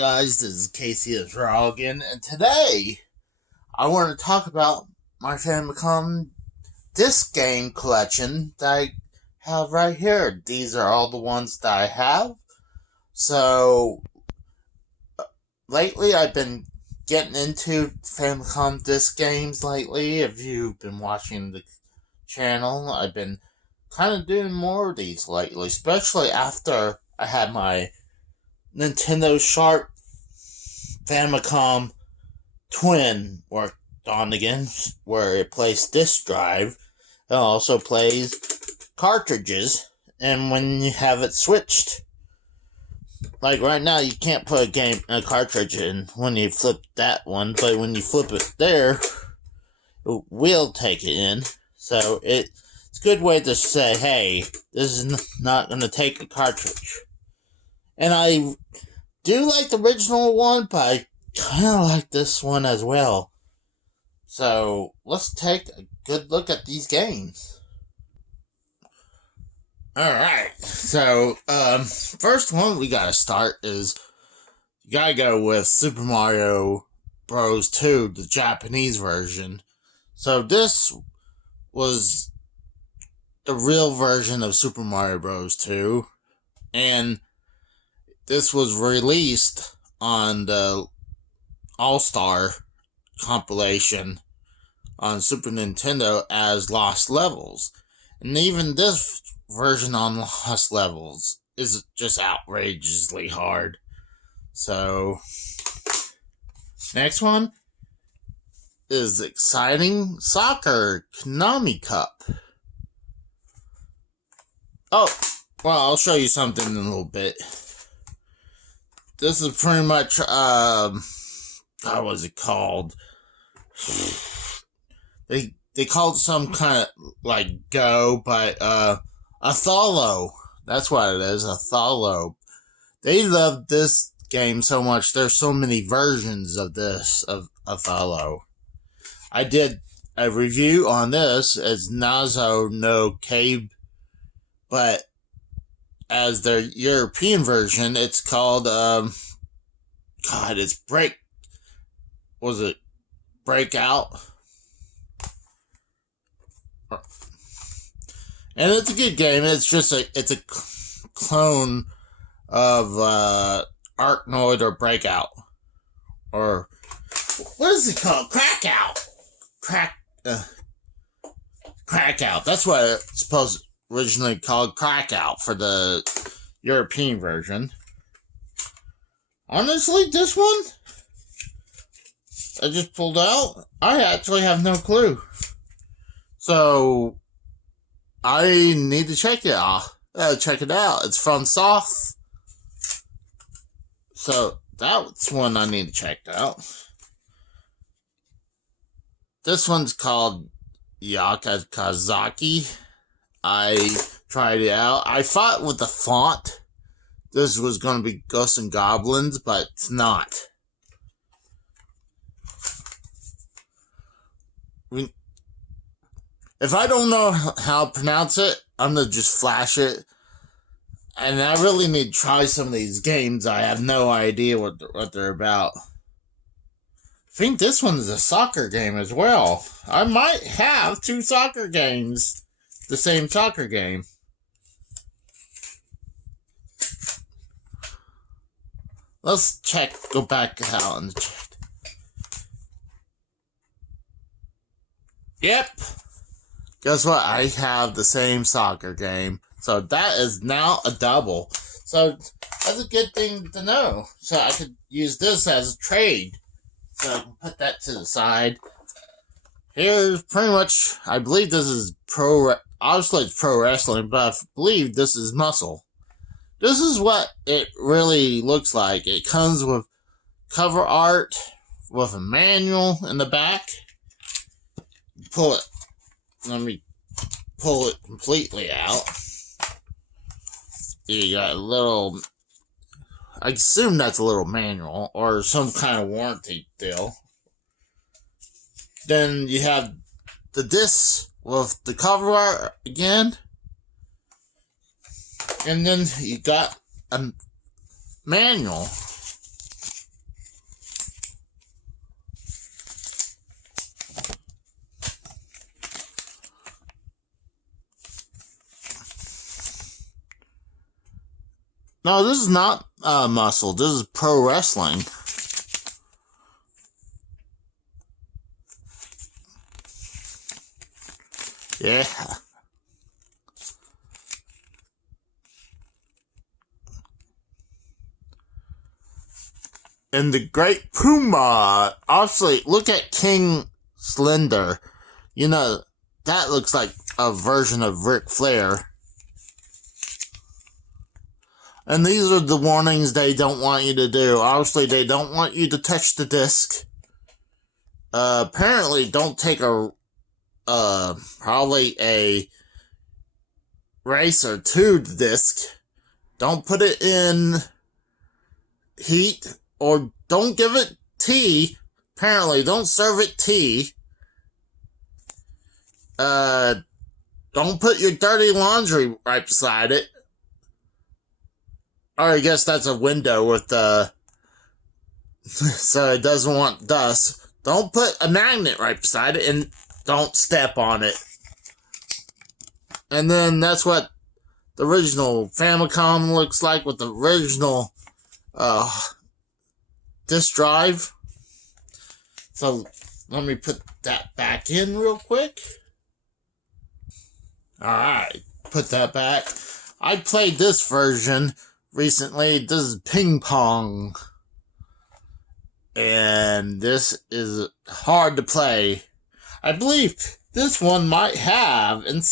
guys? This is Casey as Raw again, and today I want to talk about my Famicom disc game collection that I have right here. These are all the ones that I have. So, lately I've been getting into Famicom disc games lately. If you've been watching the channel, I've been kind of doing more of these lately, especially after I had my Nintendo Sharp Famicom Twin worked on again, where it plays disc drive. It also plays cartridges, and when you have it switched, like right now, you can't put a cartridge in when you flip that one, but when you flip it there, it will take it in. So it's a good way to say, hey, this is not going to take a cartridge. And I do like the original one, but I kind of like this one as well. So, let's take a good look at these games. Alright, so, first one we gotta start is, you gotta go with Super Mario Bros. 2, the Japanese version. So, this was the real version of Super Mario Bros. 2, and this was released on the All-Star compilation on Super Nintendo as Lost Levels. And even this version on Lost Levels is just outrageously hard. So, next one is Exciting Soccer Konami Cup. Oh, well, I'll show you something in a little bit. This is pretty much, what was it called? They called it some kind of, like, Go, but, Othello. That's what it is, Othello. They loved this game so much, there's so many versions of this, of Othello. I did a review on this as Nazo no Cabe, but as their European version, it's called, it's Breakout? And it's a good game. It's just it's a clone of, Arkanoid or Breakout. Or, what is it called? Crackout. That's what it's supposed originally called, Crackout, for the European version. Honestly, this one I just pulled out, I actually have no clue. So, I need to check it out. Check it out. It's from Soft. So, that's one I need to check out. This one's called Yakazaki. I tried it out. I thought with the font this was going to be Ghosts and Goblins, but it's not. If I don't know how to pronounce it, I'm going to just flash it. And I really need to try some of these games. I have no idea what they're about. I think this one is a soccer game as well. I might have two soccer games. The same soccer game. Let's go back out and check. Yep. Guess what? I have the same soccer game. So that is now a double. So that's a good thing to know. So I could use this as a trade. So I can put that to the side. Here's pretty much, I believe this is obviously it's pro wrestling, but I believe this is muscle. This is what it really looks like. It comes with cover art, with a manual in the back. Pull it. Let me pull it completely out. You got a little, I assume that's a little manual, or some kind of warranty deal. Then you have the disc with the cover art again. And then you got a manual. No, this is not muscle. This is pro wrestling. Yeah. And the Great Puma. Obviously, look at King Slender. You know, that looks like a version of Ric Flair. And these are the warnings they don't want you to do. Obviously, they don't want you to touch the disc. Apparently, don't take probably a racer to the disc. Don't put it in heat, or don't give it tea. Apparently, don't serve it tea. Don't put your dirty laundry right beside it. Or I guess that's a window with so it doesn't want dust. Don't put a magnet right beside it, and don't step on it. And then that's what the original Famicom looks like with the original disk drive. So let me put that back in real quick. Alright, put that back. I played this version recently. This is Ping Pong. And this is hard to play. I believe this one might have a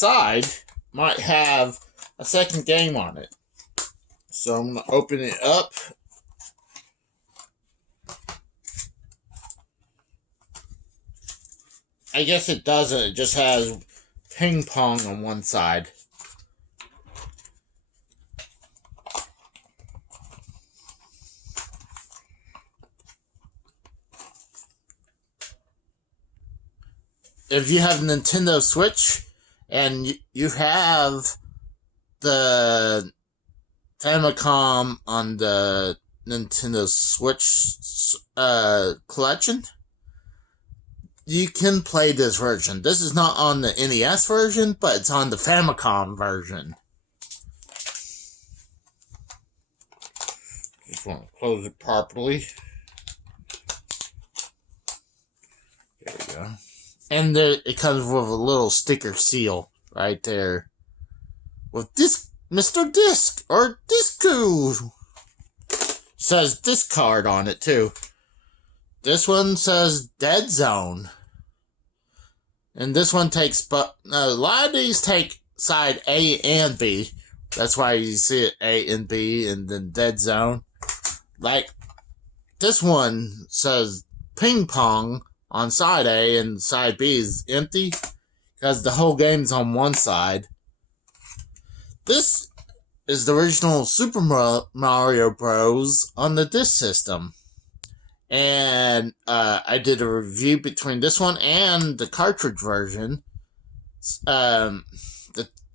second game on it. So I'm going to open it up. I guess it doesn't. It just has Ping Pong on one side. If you have a Nintendo Switch and you have the Famicom on the Nintendo Switch collection, you can play this version. This is not on the NES version, but it's on the Famicom version. Just want to close it properly. There we go. And it comes with a little sticker seal right there. With this Mr. Disc or Disco. Says discard on it too. This one says Dead Zone. And this one takes, but a lot of these take side A and B. That's why you see it A and B and then Dead Zone. Like this one says Ping Pong on side A, and side B is empty because the whole game's on one side. This is the original Super Mario Bros. On the disc system. And I did a review between this one and the cartridge version. The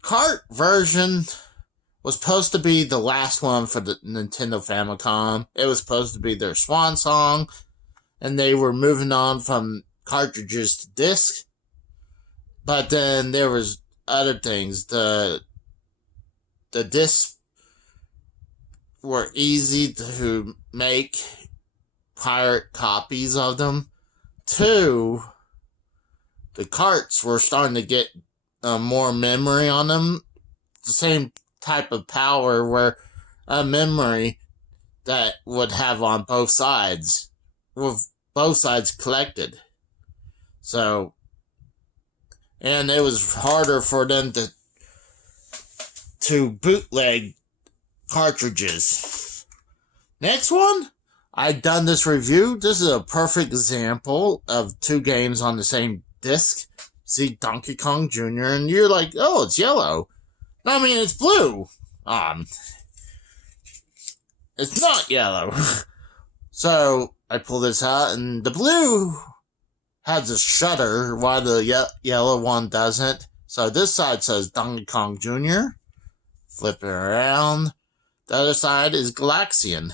cart version was supposed to be the last one for the Nintendo Famicom. It was supposed to be their swan song. And they were moving on from cartridges to disc. But then there was other things. The discs were easy to make pirate copies of them. 2, the carts were starting to get more memory on them. The same type of power where a memory that would have on both sides. With both sides collected. So, and it was harder for them to bootleg cartridges. Next one, I've done this review. This is a perfect example of 2 games on the same disc. See Donkey Kong Jr. and you're like, oh, it's yellow. I mean, it's blue. It's not yellow. So I pull this out, and the blue has a shutter, while the yellow one doesn't. So this side says Donkey Kong Jr. Flip it around. The other side is Galaxian.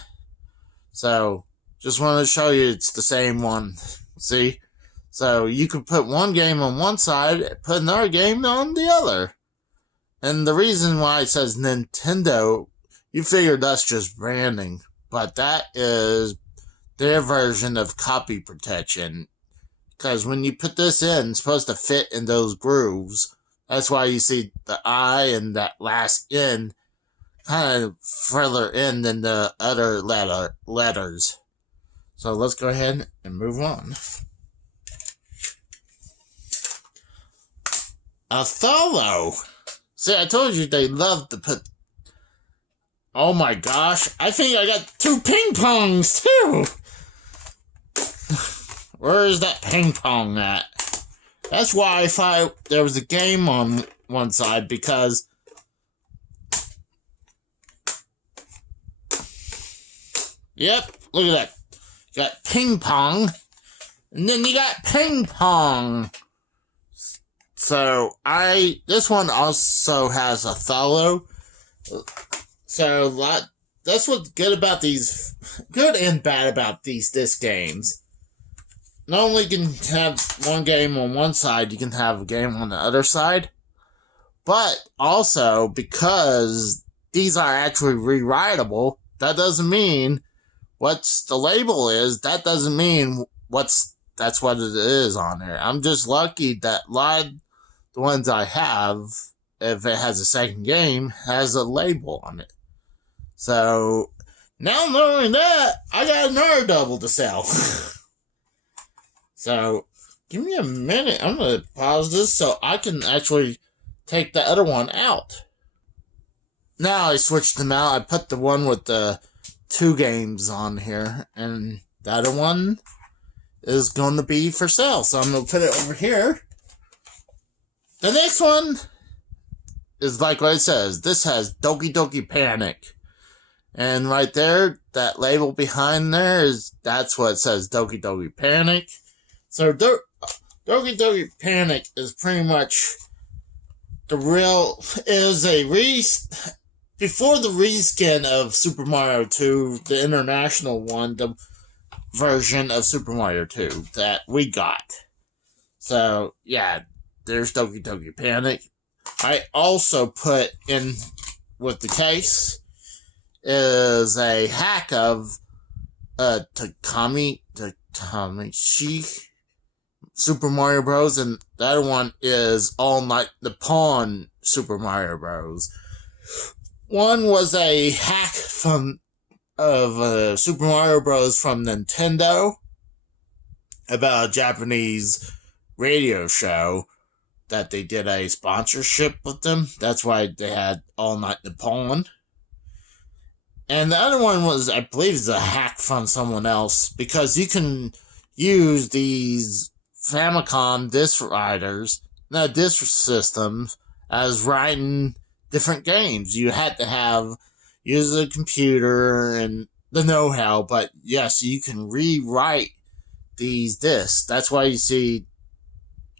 So just wanted to show you it's the same one. See? So you could put one game on one side, put another game on the other. And the reason why it says Nintendo you figure that's just branding, but that is their version of copy protection. Because when you put this in, it's supposed to fit in those grooves. That's why you see the I and that last N kind of further in than the other letters. So let's go ahead and move on. Othello. See, I told you they love to put... Oh my gosh, I think I got 2 ping pongs too! Where is that ping pong at? That's why I thought there was a game on one side, because yep, look at that. You got ping pong, and then you got ping pong. So this one also has Othello. So that's what's good about these, good and bad about these disc games. Not only can you have one game on one side, you can have a game on the other side. But also, because these are actually rewritable, that doesn't mean what's the label is, that doesn't mean that's what it is on there. I'm just lucky that a lot of the ones I have, if it has a second game, has a label on it. So, now knowing that, I got another double to sell. So, give me a minute. I'm going to pause this so I can actually take the other one out. Now I switched them out. I put the one with the 2 games on here. And the other one is going to be for sale. So I'm going to put it over here. The next one is like what it says. This has Doki Doki Panic. And right there, that label behind there that's what it says, Doki Doki Panic. So, Doki Doki Panic is pretty much before the reskin of Super Mario 2, the international one, the version of Super Mario 2 that we got. So, yeah, there's Doki Doki Panic. I also put in with the case is a hack of Takamichi Super Mario Bros. And the other one is All Night Nippon Super Mario Bros. One was a hack of Super Mario Bros. From Nintendo about a Japanese radio show that they did a sponsorship with them. That's why they had All Night Nippon. And the other one was, I believe, is a hack from someone else, because you can use these Famicom disc systems as writing different games. You had to use a computer and the know-how, but yes, you can rewrite these discs. That's why you see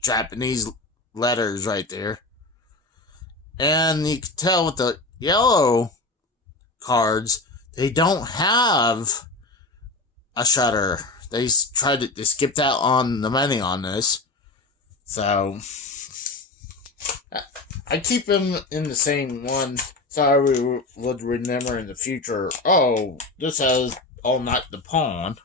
Japanese letters right there. And you can tell with the yellow cards, they don't have a shutter. They skipped out on the money on this. So, I keep them in the same one so I would remember in the future, oh, this has All Night Nippon.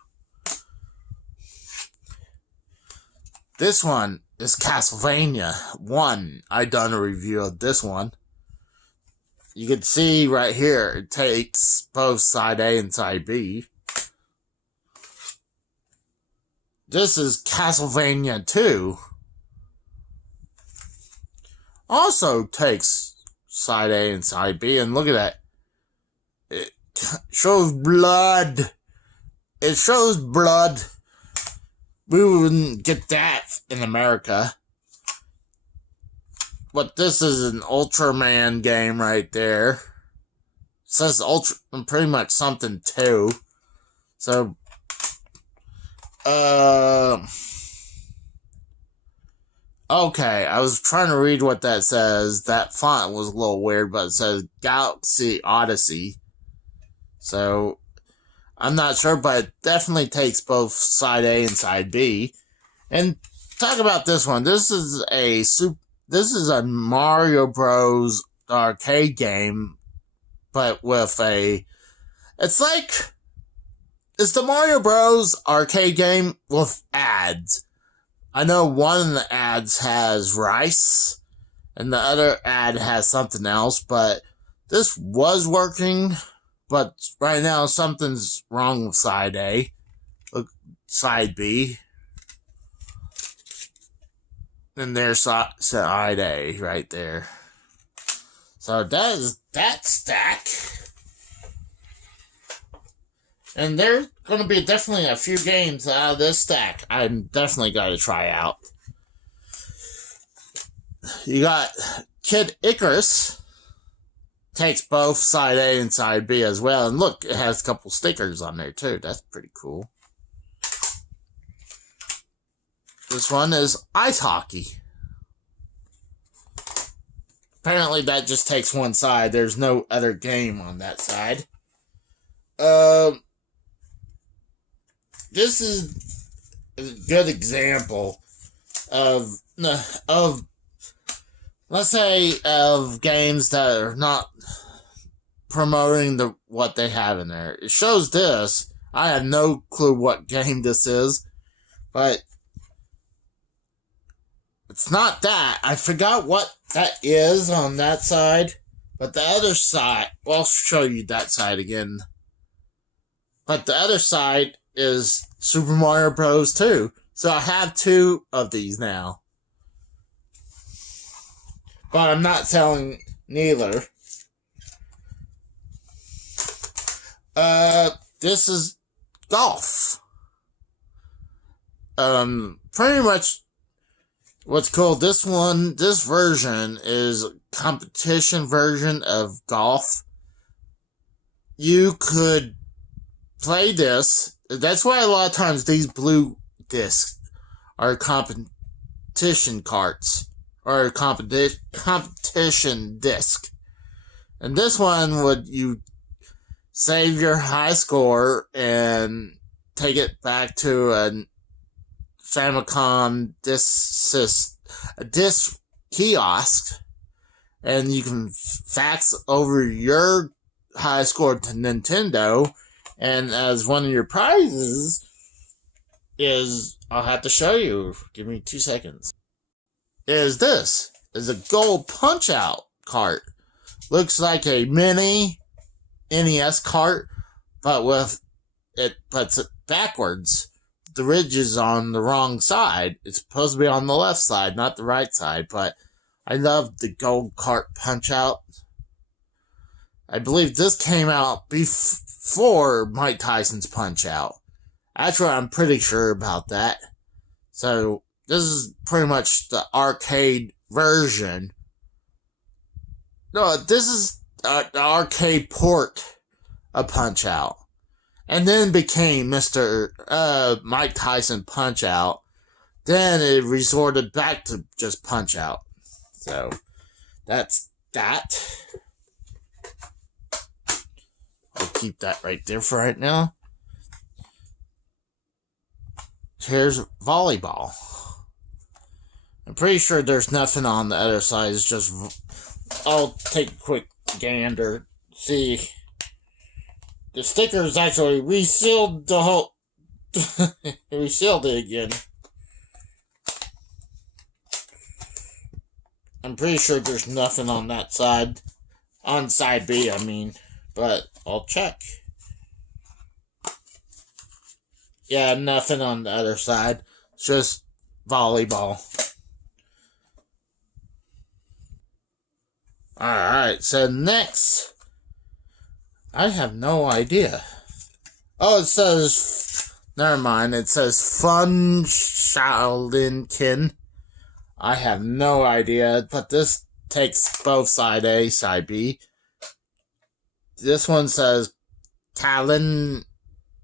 This one is Castlevania 1. I done a review of this one. You can see right here, it takes both side A and side B. This is Castlevania 2. Also takes side A and side B, and look at that. It shows blood. It shows blood. We wouldn't get that in America. But this is an Ultraman game right there. It says Ultra, pretty much something too. So, okay, I was trying to read what that says. That font was a little weird, but it says Galaxy Odyssey. So, I'm not sure, but it definitely takes both side A and side B. And talk about this one. This is a Mario Bros. Arcade game but with a... It's the Mario Bros. Arcade game with ads. I know one of the ads has rice, and the other ad has something else, but this was working, but right now something's wrong with side A. Look, side B. And there's side A right there. So that is that stack. And there's going to be definitely a few games out of this stack I'm definitely got to try out. You got Kid Icarus. Takes both side A and side B as well. And look, it has a couple stickers on there too. That's pretty cool. This one is ice hockey. Apparently that just takes one side. There's no other game on that side. This is a good example of let's say of games that are not promoting what they have in there. It shows this. I have no clue what game this is, but it's not that. I forgot what that is on that side, but the other side, well, I'll show you that side again. But the other side is Super Mario Bros. 2. So I have 2 of these now. But I'm not selling neither. This is golf. Pretty much what's cool, this version is a competition version of golf. You could play this. That's why a lot of times these blue discs are competition carts. Or competition disc. And this one would you save your high score and take it back to a Famicom disc kiosk, and you can fax over your high score to Nintendo, and as one of your prizes is, I'll have to show you, give me 2 seconds. Is a gold Punch-Out cart. Looks like a mini NES cart, but it puts it backwards. The ridge is on the wrong side. It's supposed to be on the left side, not the right side, but I love the gold cart Punch-Out. I believe this came out before Mike Tyson's Punch-Out. Actually, I'm pretty sure about that. So this is pretty much the arcade version. No, this is the arcade port of Punch-Out. And then became Mr. Mike Tyson Punch-Out. Then it resorted back to just Punch-Out. So, that's that. I'll keep that right there for right now. Here's Volleyball. I'm pretty sure there's nothing on the other side. It's just... I'll take a quick gander. See. The stickers actually resealed the whole... resealed it again. I'm pretty sure there's nothing on that side. On side B, I mean. But I'll check. Yeah, nothing on the other side. Just Volleyball. Alright, so next, I have no idea. Oh, it says, never mind, it says Fun Shaolin. I have no idea, but this takes both side A, side B. This one says Talon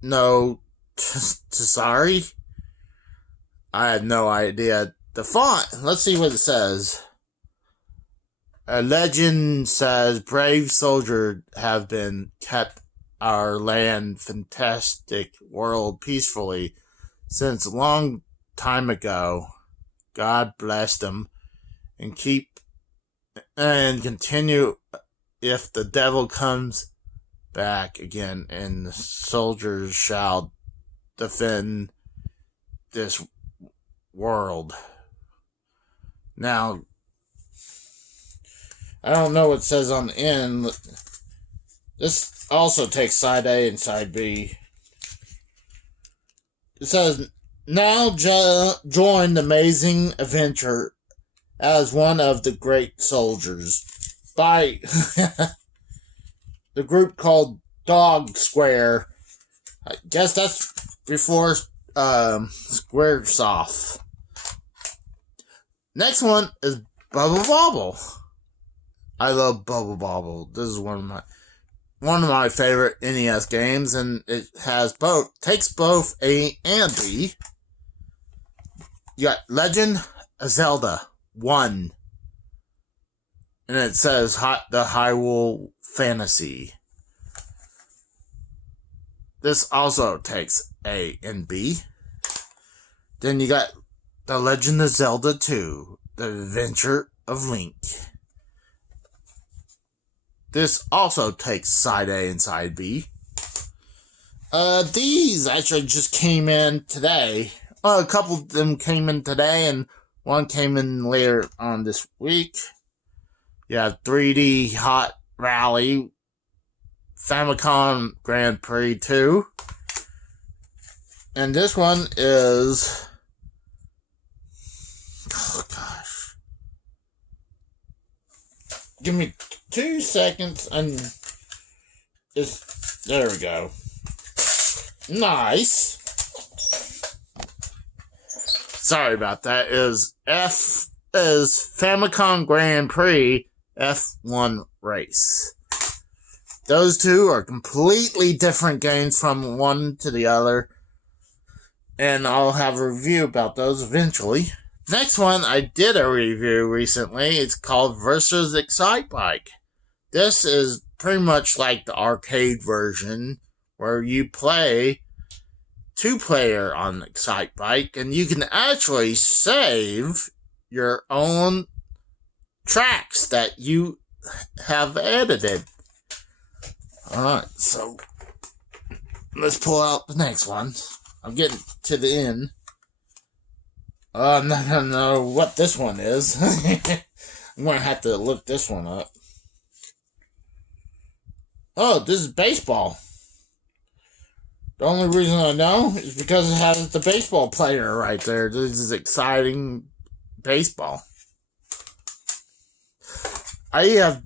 no Tsari. I have no idea. The font, let's see what it says. A legend says, brave soldiers have been kept our land, fantastic world peacefully since a long time ago. God bless them and keep and continue if the devil comes back again and the soldiers shall defend this world. Now, I don't know what it says on the end. This also takes side A and side B. It says, now join the amazing adventure as one of the great soldiers by the group called Dog Square. I guess that's before Squaresoft. Next one is Wobble. I love Bubble. This is one of my favorite NES games, and it takes both A and B. You got Legend of Zelda 1. And it says the Hyrule Fantasy. This also takes A and B. Then you got The Legend of Zelda 2, The Adventure of Link. This also takes side A and side B. These actually just came in today. A couple of them came in today, and one came in later on this week. You have 3D Hot Rally, Famicom Grand Prix 2. And this one is... oh, gosh. Give me 2 seconds and... there we go. Nice. Sorry about that. Is Famicom Grand Prix F1 Race. Those two are completely different games from one to the other. And I'll have a review about those eventually. Next one I did a review recently. It's called Versus Excite Bike. This is pretty much like the arcade version where you play 2-player on Excite Bike, and you can actually save your own tracks that you have edited. Alright, so let's pull out the next one. I'm getting to the end. I'm not gonna know what this one is. I'm gonna have to look this one up. Oh, this is baseball. The only reason I know is because it has the baseball player right there. This is exciting baseball. I have...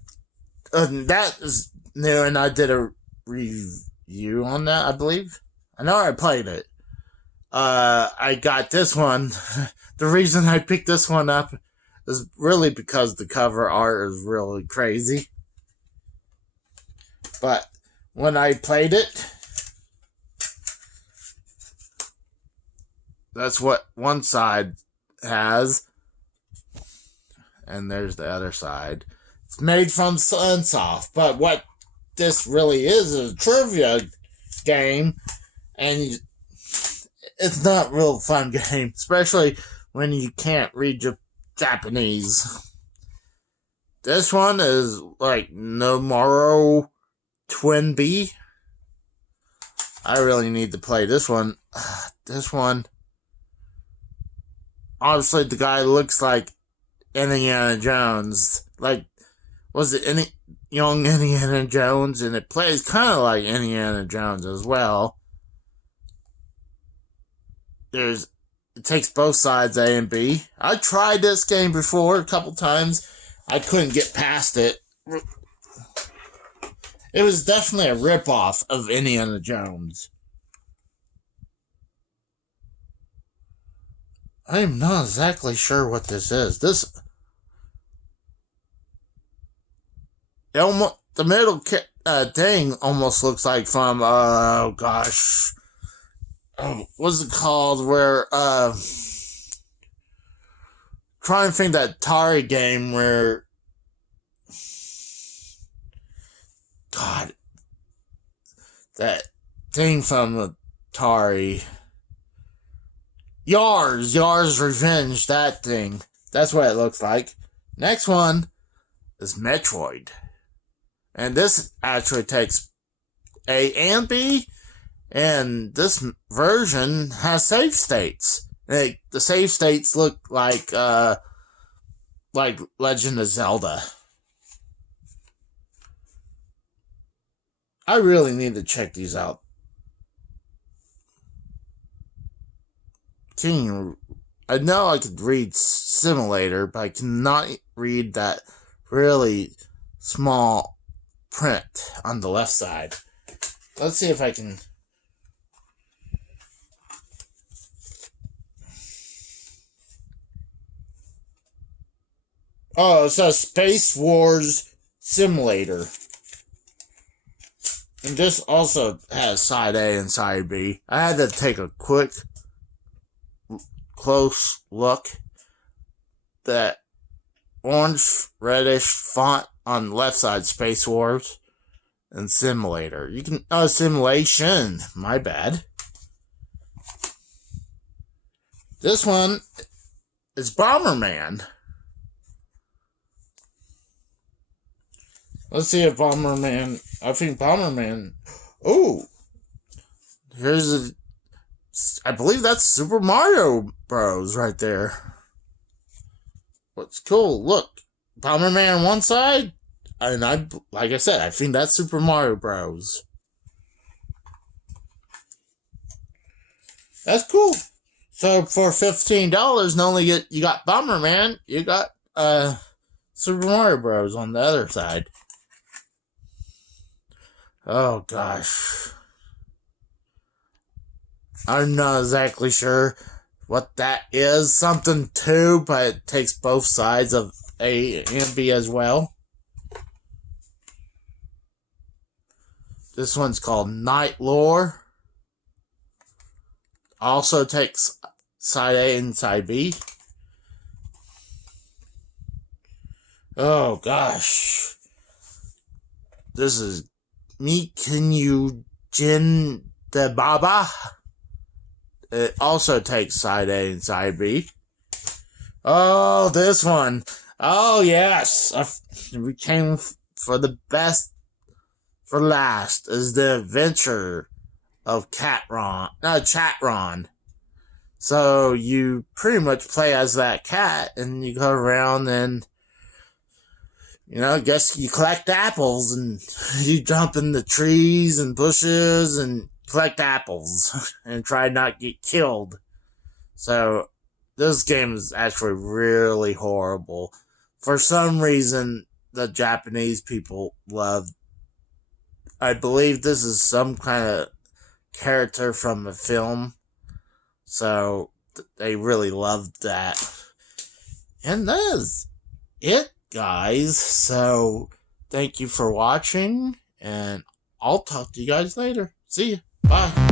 that is new, and I did a review on that, I believe. I know I played it. I got this one. The reason I picked this one up is really because the cover art is really crazy. But when I played it, that's what one side has. And there's the other side. It's made from Sunsoft. But what this really is a trivia game. And it's not a real fun game. Especially when you can't read Japanese. This one is like Nomaro Twin B. I really need to play this one. This one. Obviously, the guy looks like Indiana Jones. Like, was it young Indiana Jones? And it plays kind of like Indiana Jones as well. It takes both sides, A and B. I tried this game before a couple times. I couldn't get past it. It was definitely a ripoff of Indiana Jones. I am not exactly sure what this is. The middle thing almost looks like from, oh gosh. What's it called? Where, trying to think that Atari game where, God, that thing from Atari. Yar's Revenge, that thing. That's what it looks like. Next one is Metroid. And this actually takes A and B, and this version has save states. The save states look like Legend of Zelda. I really need to check these out. I know I could read Simulator, but I cannot read that really small print on the left side. Let's see if I can. Oh, it says Space Wars Simulator. And this also has side A and side B. I had to take a quick, close look. That orange, reddish font on the left side, Space Wars and Simulator. You can, Simulation. My bad. This one is Bomberman. Let's see if Bomberman. I think Bomberman. Oh, I believe that's Super Mario Bros. Right there. What's cool? Look, Bomberman on one side, and like I said, I think that's Super Mario Bros. That's cool. So for $15, not only you got Bomberman, you got Super Mario Bros. On the other side. Oh gosh. I'm not exactly sure what that is. Something too, but it takes both sides of A and B as well. This one's called Night Lore. Also takes side A and side B. Oh gosh. This is Mikinyu Jin the Baba. It also takes side A and side B. Oh, this one. Oh, yes. We came for the best for last is the adventure of Chatron. So you pretty much play as that cat and you go around and I guess you collect apples and you jump in the trees and bushes and collect apples and try not to get killed. So this game is actually really horrible. For some reason, the Japanese people love. I believe this is some kind of character from a film. So they really loved that. And that is it, guys. So thank you for watching, and I'll talk to you guys later. See ya. Bye.